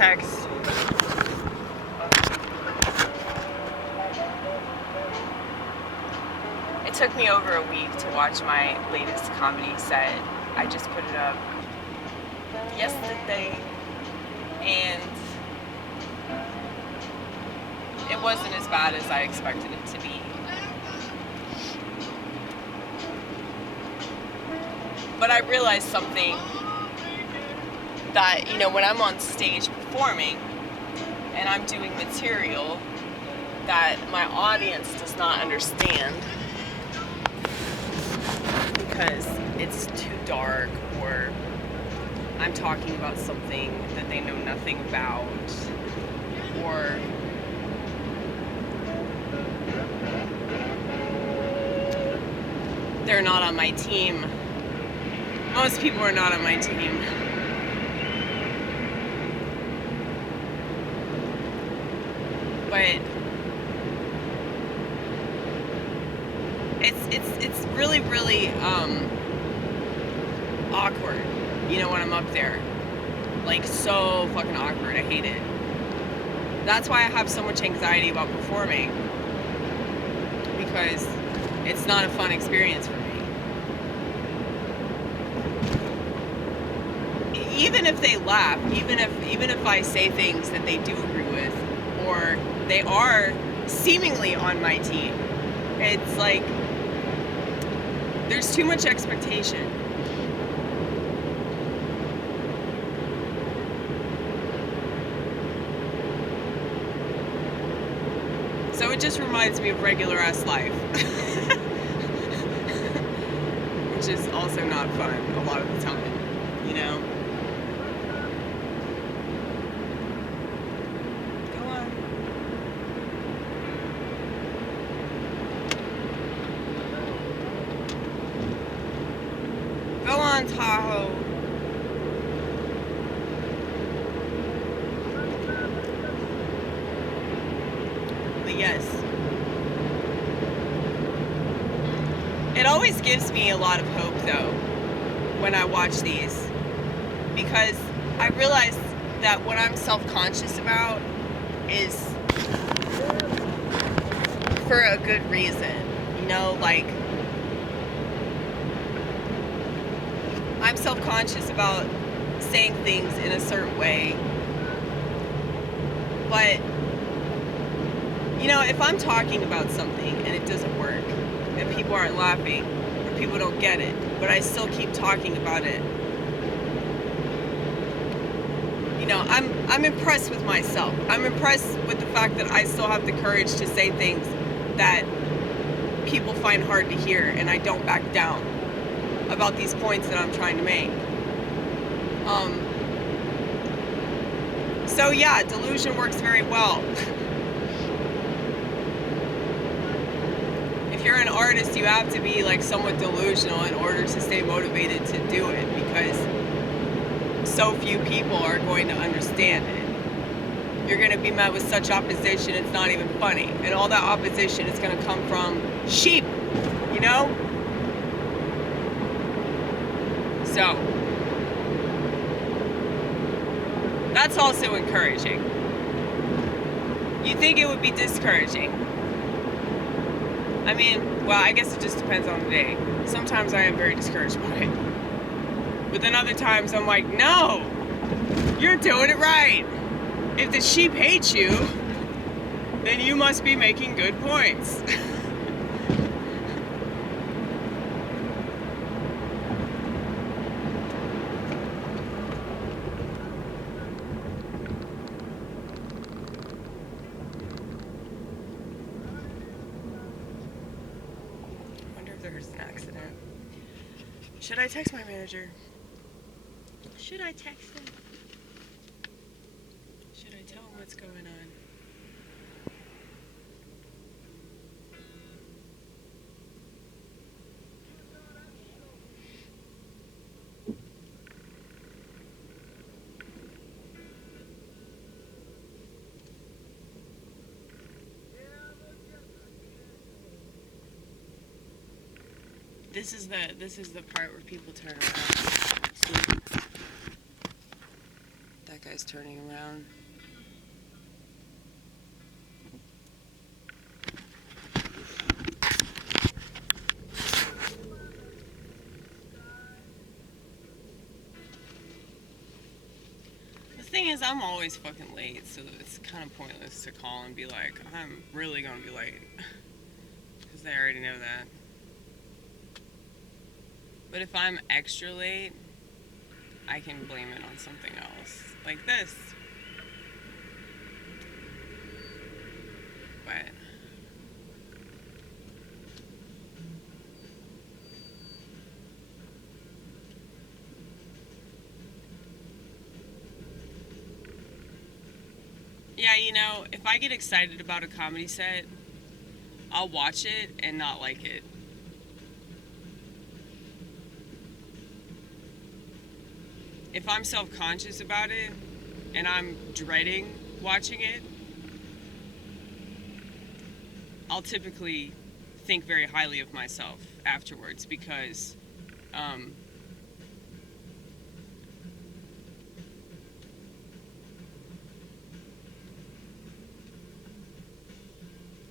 text. It took me over a week to watch my latest comedy set. I just put it up yesterday, and it wasn't as bad as I expected it to be. But I realized something, that, you know, when I'm on stage performing and I'm doing material that my audience does not understand because it's too dark, or I'm talking about something that they know nothing about, or they're not on my team. Most people are not on my team. But it's really awkward, you know, when I'm up there. Like, so fucking awkward. I hate it. That's why I have so much anxiety about performing, because it's not a fun experience for me. Even if they laugh, even if I say things that they do agree with, or they are seemingly on my team, it's like there's too much expectation. So it just reminds me of regular ass life. Which is also not fun a lot of the time, you know? Go on. Go on, Tahoe. But yes. It always gives me a lot of hope, though, when I watch these, because I realize that what I'm self-conscious about is for a good reason, you know, like, I'm self-conscious about saying things in a certain way, but, you know, if I'm talking about something and it doesn't work, and people aren't laughing, or people don't get it, but I still keep talking about it, you know, I'm impressed with myself. I'm impressed with the fact that I still have the courage to say things that people find hard to hear, and I don't back down about these points that I'm trying to make. So yeah, delusion works very well. If you're an artist, you have to be like somewhat delusional in order to stay motivated to do it, because so few people are going to understand it. You're going to be met with such opposition, it's not even funny. And all that opposition is going to come from sheep, you know? So, that's also encouraging. You think it would be discouraging. I mean, well, I guess it just depends on the day. Sometimes I am very discouraged by it. But then other times I'm like, no, you're doing it right. If the sheep hate you, then you must be making good points. There's an accident. Should I text my manager? Should I text him? Should I tell him what's going on? This is the part where people turn around. See? That guy's is turning around. The thing is, I'm always fucking late, so it's kind of pointless to call and be like, I'm really gonna be late. Because they already know that. But if I'm extra late, I can blame it on something else. Like this. But yeah, you know, if I get excited about a comedy set, I'll watch it and not like it. If I'm self-conscious about it and I'm dreading watching it, I'll typically think very highly of myself afterwards because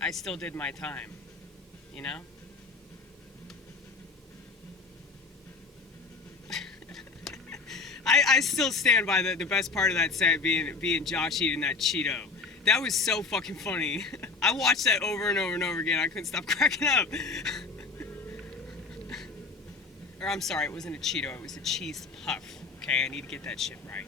I still did my time, you know? I still stand by the best part of that set being Josh eating that Cheeto. That was so fucking funny. I watched that over and over and over again. I couldn't stop cracking up. Or I'm sorry, it wasn't a Cheeto, it was a cheese puff. Okay, I need to get that shit right.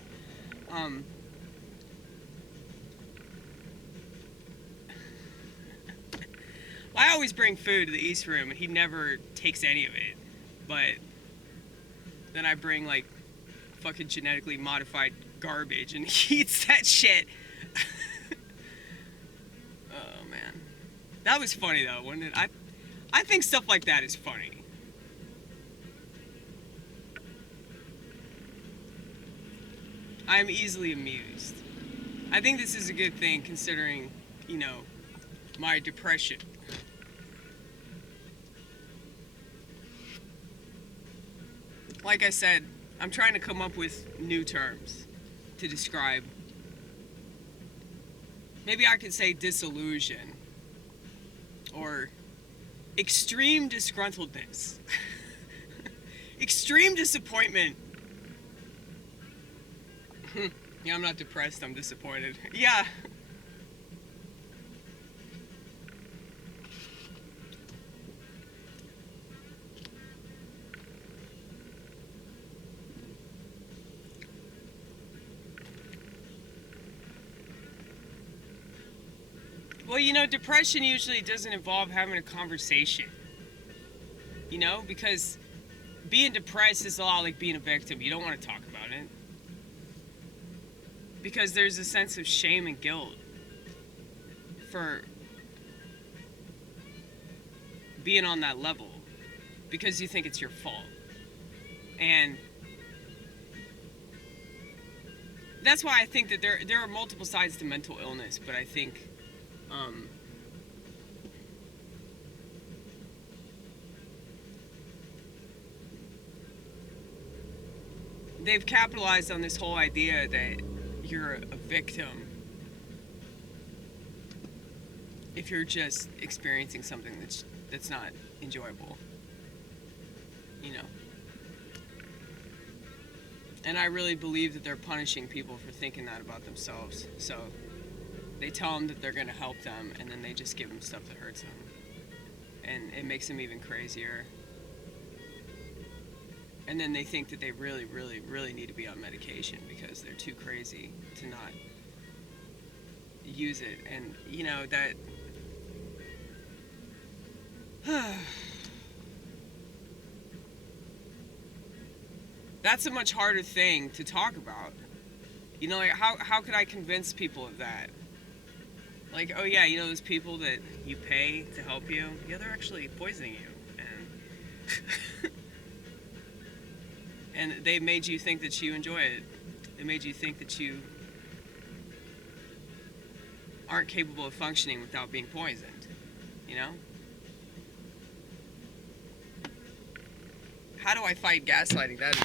I always bring food to the East Room and he never takes any of it. But then I bring like fucking genetically modified garbage and he eats that shit. Oh man. That was funny though, wasn't it? I think stuff like that is funny. I'm easily amused. I think this is a good thing considering, you know, my depression. Like I said, I'm trying to come up with new terms to describe. Maybe I could say disillusion or extreme disgruntledness, extreme disappointment. Yeah, I'm not depressed, I'm disappointed. Yeah. Well, you know, depression usually doesn't involve having a conversation. You know, because being depressed is a lot like being a victim. You don't want to talk about it. Because there's a sense of shame and guilt for being on that level. Because you think it's your fault. And that's why I think that there are multiple sides to mental illness, but I think they've capitalized on this whole idea that you're a victim if you're just experiencing something that's not enjoyable, you know. And I really believe that they're punishing people for thinking that about themselves. So they tell them that they're going to help them, and then they just give them stuff that hurts them. And it makes them even crazier. And then they think that they really, really, really need to be on medication because they're too crazy to not use it. And, you know, that... That's a much harder thing to talk about. You know, like, how could I convince people of that? Like, oh yeah, you know those people that you pay to help you? Yeah, they're actually poisoning you. And they made you think that you enjoy it. They made you think that you aren't capable of functioning without being poisoned. You know? How do I fight gaslighting? That's